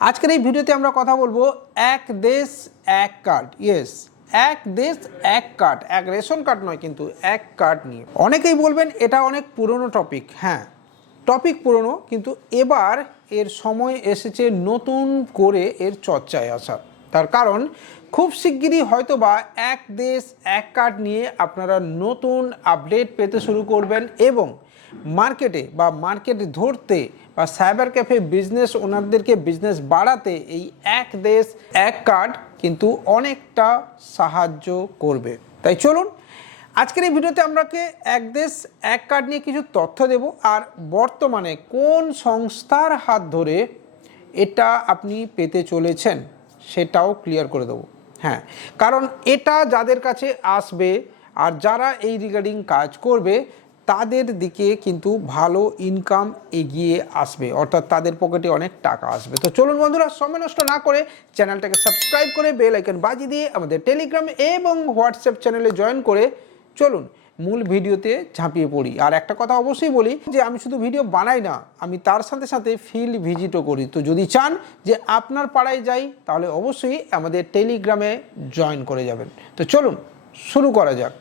আজকের এই ভিডিওতে আমরা কথা বলব এক দেশ, এক কার্ড ইয়েস এক দেশ, এক কার্ড, এক রেশন কার্ড নয় কিন্তু এক কার্ড নিয়ে। অনেকেই বলবেন এটা অনেক পুরনো টপিক হ্যাঁ টপিক পুরনো, কিন্তু এবার এর সময় এসেছে নতুন করে এর চর্চায় আসার তার কারণ, খুব শিগগিরই হয়তো বা এক দেশ, এক কার্ড নিয়ে আপনারা নতুন আপডেট পেতে শুরু করবেন এবং মার্কেটে বা মার্কেট ধরতে বা সাইবার ক্যাফে বিজনেস ওনারদেরকে বিজনেস বাড়াতে এই এক দেশ, এক কার্ড কিন্তু অনেকটা সাহায্য করবে। তাই চলুন, আজকের এই ভিডিওতে আমরাকে এক দেশ, এক কার্ড নিয়ে কিছু তথ্য দেব আর বর্তমানে কোন সংস্থার হাত ধরে এটা আপনি পেতে চলেছেন সেটাও ক্লিয়ার করে দেবো। হ্যাঁ কারণ এটা যাদের কাছে আসবে আর যারা এই রিগার্ডিং কাজ করবে তাদের দিকে কিন্তু ভালো ইনকাম এগিয়ে আসবে, অর্থাৎ তাদের পকেটে অনেক টাকা আসবে। তো চলুন বন্ধুরা, সময় নষ্ট না করে চ্যানেলটাকে সাবস্ক্রাইব করে বেল আইকন বাজিয়ে দিয়ে আমাদের টেলিগ্রাম এবং হোয়াটসঅ্যাপ চ্যানেলে জয়েন করে চলুন, মূল ভিডিওতে ঝাঁপিয়ে পড়ি। আর একটা কথা অবশ্যই বলি যে, আমি শুধু ভিডিও বানাই না, আমি তার সাথে সাথে ফিল্ড ভিজিটও করি। তো যদি চান যে আপনার পাড়ায় যাই, তাহলে অবশ্যই আমাদের টেলিগ্রামে জয়েন করে যাবেন। তো চলুন, শুরু করা যাক।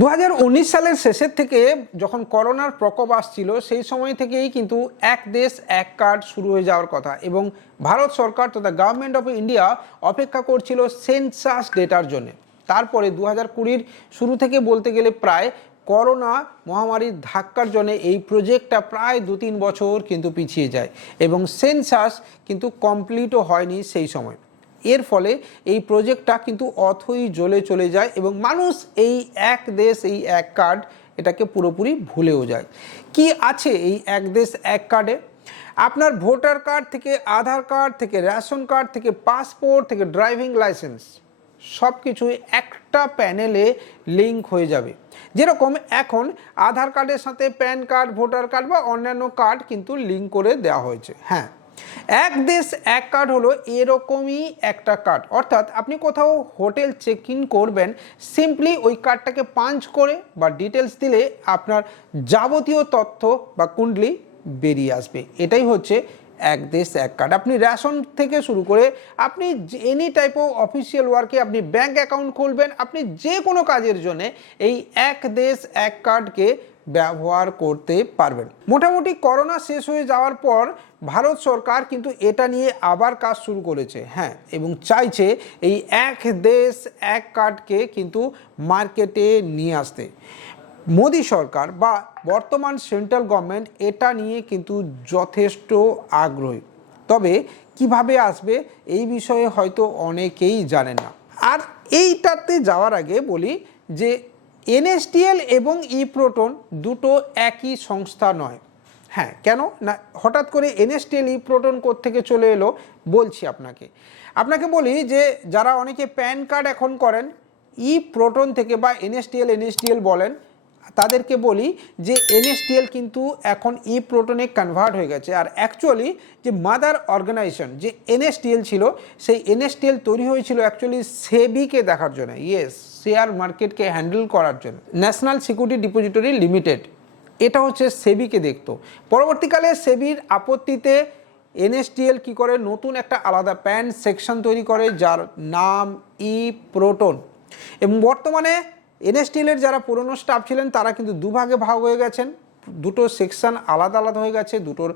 দু হাজার সালের শেষের থেকে যখন করোনার প্রকোপ আসছিল, সেই সময় থেকেই কিন্তু এক দেশ, এক কার্ড শুরু হয়ে যাওয়ার কথা এবং ভারত সরকার তথা গভর্নমেন্ট অফ ইন্ডিয়া অপেক্ষা করছিল সেন্সাস ডেটার জন্য। তারপরে দু হাজার কুড়ির শুরু থেকে বলতে গেলে প্রায় করোনা মহামারীর ধাক্কার জন্য এই প্রজেক্টটা প্রায় দু তিন বছর কিন্তু পিছিয়ে যায় এবং সেন্সাস কিন্তু কমপ্লিটও হয়নি সেই সময়। এর ফলে এই প্রজেক্টটা কিন্তু অথই জ্বলে চলে যায় এবং মানুষ এই এক দেশ, এই এক কার্ড এটাকে পুরোপুরি ভুলেও যায়। কি আছে এই এক দেশ, এক কার্ডে আপনার ভোটার কার্ড থেকে আধার কার্ড থেকে রেশন কার্ড থেকে পাসপোর্ট থেকে ড্রাইভিং লাইসেন্স সব কিছুই একটা প্যানেলে লিঙ্ক হয়ে যাবে। যেরকম এখন আধার কার্ডের সাথে প্যান কার্ড, ভোটার কার্ড বা অন্যান্য কার্ড কিন্তু লিঙ্ক করে দেওয়া হয়েছে। হ্যাঁ এক দেশ এক কার্ড হলো এরকমই একটা কার্ড। অর্থাৎ আপনি কোথাও হোটেল চেক ইন করবেন, সিম্পলি ওই কার্ডটাকে পাঞ্চ করে বা ডিটেলস দিলে আপনার যাবতীয় তথ্য বা কুণ্ডলি বেরিয়ে আসবে। এটাই হচ্ছে এক দেশ, এক কার্ড। আপনি রেশন থেকে শুরু করে আপনি এনি টাইপ অফ অফিসিয়াল ওয়ার্কে আপনি ব্যাঙ্ক অ্যাকাউন্ট খুলবেন, আপনি যে কোনো কাজের জন্য এই এক দেশ, এক কার্ডকে ব্যবহার করতে পারবেন। মোটামুটি করোনা শেষ হয়ে যাওয়ার পর ভারত সরকার কিন্তু এটা নিয়ে আবার কাজ শুরু করেছে হ্যাঁ এবং চাইছে এই এক দেশ, এক কার্ডকে কিন্তু মার্কেটে নিয়ে আসতে। মোদী সরকার বা বর্তমান সেন্ট্রাল গভর্নমেন্ট এটা নিয়ে কিন্তু যথেষ্ট আগ্রহী। তবে কীভাবে আসবে এই বিষয়ে হয়তো অনেকেই জানেন না। আর এইটাতে যাওয়ার আগে বলি যে এনএসটিএল এবং ই প্রোটন দুটো একই সংস্থা নয়। হ্যাঁ কেন? না, হঠাৎ করে এনএসটিএল ই প্রোটন থেকে চলে এলো বলছি আপনাকে। আপনাকে বলি যে যারা অনেকে প্যান কার্ড এখন করেন ই প্রোটন থেকে বা এনএসটিএল এনএসটিএল বলেন তাদেরকে বলি যে এনএসটিএল কিন্তু এখন ই প্রোটনে কনভার্ট হয়ে গেছে। আর অ্যাকচুয়ালি যে মাদার অর্গানাইজেশন যে এনএসটিএল ছিল, সেই এনএসটিএল তৈরি হয়েছিল অ্যাকচুয়ালি সেবিকে দেখার জন্য। ইয়েস শেয়ার মার্কেটকে হ্যান্ডেল করার জন্য। ন্যাশনাল সিকিউরিটি ডিপোজিটরি লিমিটেড এটা হচ্ছে সেবিকে দেখতো। পরবর্তীকালে সেবির আপত্তিতে এনএসটিএল কি করে? নতুন একটা আলাদা প্যান সেকশন তৈরি করে, যার নাম ই প্রোটন এবং বর্তমানে এনএসটিএলের যারা পুরনো স্টাফ ছিলেন, তারা কিন্তু দুভাগে ভাগ হয়ে গেছেন। দুটো সেকশন আলাদা আলাদা হয়ে গেছে, দুটোর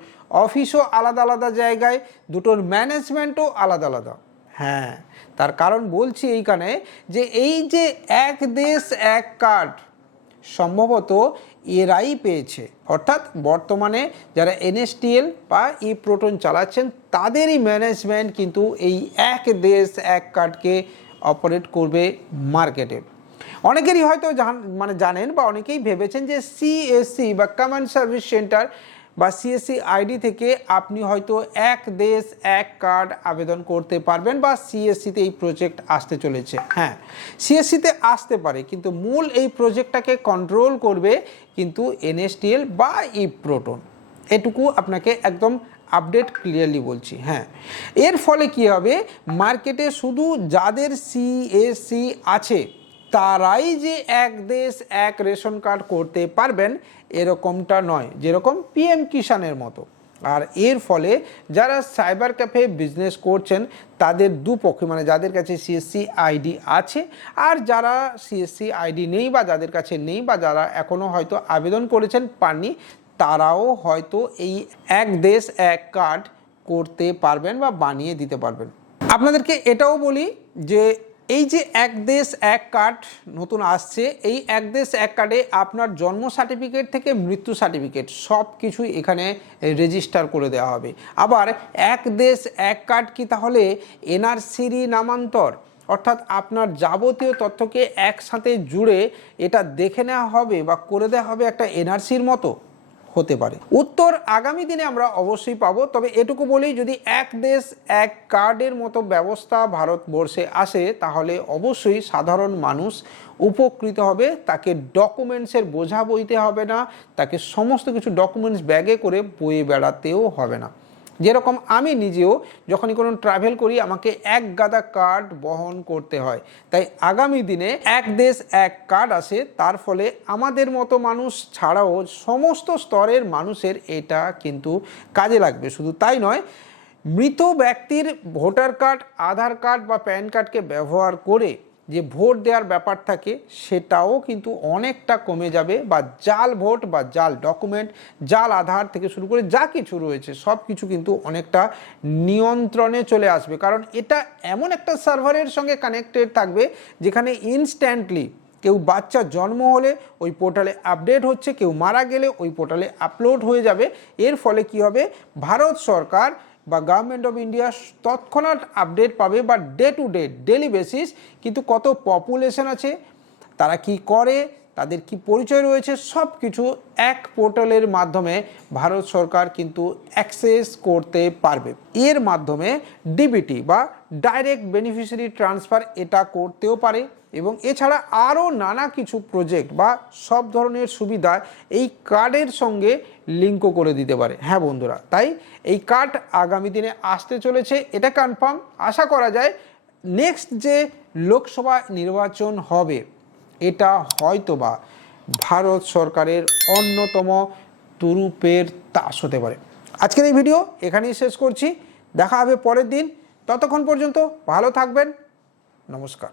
অফিসও আলাদা আলাদা জায়গায়, দুটোর ম্যানেজমেন্টও আলাদা আলাদা। হ্যাঁ তার কারণ বলছি এইখানে যে এই যে এক দেশ, এক কার্ড সম্ভবত এরাই পেয়েছে। অর্থাৎ বর্তমানে যারা এনএসটিএল বা ই প্রোটন চালাচ্ছেন, তাদেরই ম্যানেজমেন্ট কিন্তু এই এক দেশ, এক কার্ডকে অপারেট করবে মার্কেটে অনেকেরই হয়তো জান মানে জানেন বা অনেকেই ভেবেছেন যে সিএসসি বা কমান্ড সার্ভিস সেন্টার বা সিএসসি আইডি থেকে আপনি হয়তো এক দেশ, এক কার্ড আবেদন করতে পারবেন বা সিএসসিতে এই প্রজেক্ট আসতে চলেছে। হ্যাঁ সিএসসিতে আসতে পারে, কিন্তু মূল এই প্রজেক্টটাকে কন্ট্রোল করবে কিন্তু এনএসটিএল বা ই প্রোটন এটুকু আপনাকে একদম আপডেট ক্লিয়ারলি বলছি হ্যাঁ। এর ফলে কি হবে? মার্কেটে শুধু যাদের সিএসসি আছে তারাই যে এক দেশ এক রেশন কার্ড করতে পারবেন এরকমটা নয়, যেরকম পিএম কিষানের মতো। আর এর ফলে যারা সাইবার ক্যাফে বিজনেস করছেন, তাদের দুপক্ষে মানে যাদের কাছে সিএসসি আইডি আছে, আর যারা সিএসসি আইডি নেই বা যাদের কাছে নেই বা যারা এখনও হয়তো আবেদন করেছেন পাননি, তারাও হয়তো এই এক দেশ এক কার্ড করতে পারবেন বা বানিয়ে দিতে পারবেন। আপনাদেরকে এটাও বলি যে এই যে এক দেশ, এক কার্ড নতুন আসছে, এই এক দেশ, এক কার্ডে আপনার জন্ম সার্টিফিকেট থেকে মৃত্যু সার্টিফিকেট সব কিছুই এখানে রেজিস্টার করে দেওয়া হবে। আবার এক দেশ, এক কার্ড কি তাহলে এনআরসিরই নামান্তর? অর্থাৎ আপনার যাবতীয় তথ্যকে একসাথে জুড়ে এটা দেখে নেওয়া হবে বা করে দেওয়া হবে একটা এনআরসির মতো? হতে পারে। উত্তর আগামী দিনে আমরা অবশ্যই পাবো, তবে এটুকু বলি যদি এক দেশ এক কার্ডের মতো ব্যবস্থা ভারতবর্ষে আসে, তাহলে অবশ্যই সাধারণ মানুষ উপকৃত হবে। তাকে ডকুমেন্টসের বোঝা বইতে হবে না, তাকে সমস্ত কিছু ডকুমেন্টস ব্যাগে করে বয়ে বেড়াতেও হবে না। যেরকম আমি নিজেও যখনই কোনো ট্রাভেল করি, আমাকে এক গাদা কার্ড বহন করতে হয়। তাই আগামী দিনে এক দেশ এক কার্ড আসে, তার ফলে আমাদের মতো মানুষ ছাড়াও সমস্ত স্তরের মানুষের এটা কিন্তু কাজে লাগবে। শুধু তাই নয়, মৃত ব্যক্তির ভোটার কার্ড আধার কার্ড বা প্যান কার্ডকে ব্যবহার করে যে ভোট দেওয়ার ব্যাপার থাকে, সেটাও কিন্তু অনেকটা কমে যাবে বা জাল ভোট বা জাল ডকুমেন্ট, জাল আধার থেকে শুরু করে যা কিছু রয়েছে, সব কিছু কিন্তু অনেকটা নিয়ন্ত্রণে চলে আসবে। কারণ এটা এমন একটা সার্ভারের সঙ্গে কানেক্টেড থাকবে, যেখানে ইনস্ট্যান্টলি কেউ বাচ্চা জন্ম হলে ওই পোর্টালে আপডেট হচ্ছে, কেউ মারা গেলে ওই পোর্টালে আপলোড হয়ে যাবে। এর ফলে কি হবে? ভারত সরকার বা গভর্নমেন্ট অফ ইন্ডিয়া তৎক্ষণাৎ আপডেট পাবে বা day to day daily basis কিন্তু কত পপুলেশন আছে, তারা কি করে তাদের কি পরিচয় রয়েছে? সব কিছু এক পোর্টালের মাধ্যমে ভারত সরকার কিন্তু অ্যাক্সেস করতে পারবে। এর মাধ্যমে ডিবিটি বা ডাইরেক্ট বেনিফিশিয়ারি ট্রান্সফার এটা করতেও পারে এবং এছাড়া আরও নানা কিছু প্রজেক্ট বা সব ধরনের সুবিধা এই কার্ডের সঙ্গে লিঙ্কও করে দিতে পারে। হ্যাঁ বন্ধুরা, তাই এই কার্ড আগামী দিনে আসতে চলেছে, এটা কনফার্ম। আশা করা যায়, নেক্সট যে লোকসভা নির্বাচন হবে এটা হয়তোবা ভারত সরকারের অন্যতম তুরুপের তাস হতে পারে। আজকের এই ভিডিও এখানেই শেষ করছি। দেখা হবে পরের দিন। ততক্ষণ পর্যন্ত ভালো থাকবেন। নমস্কার।